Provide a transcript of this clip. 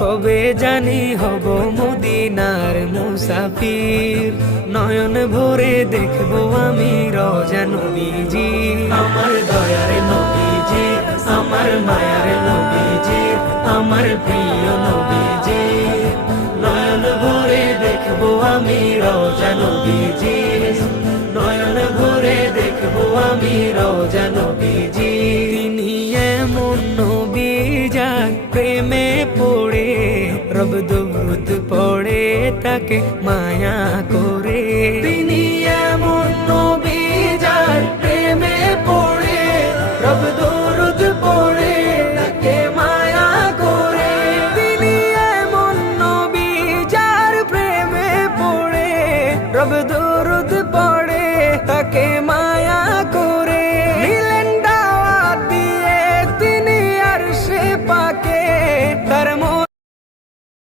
কবে জানি হব মদিনার মুসাফির। নয়ন ভরে দেখবো আমি রওজা নবীজি, আমার দয়ার নবীজি, আমার মায়ার নবীজি, আমার প্রিয় নবীজি। নয়ন ভরে দেখবো আমি রওজা নবীজি, নয়ন ভরে দেখবো আমি রওজা নবীজি। তিনি এমন নবী যার প্রেমে পড়ে রব দরুদ পড়ে তাকে মায়া করে। তিনি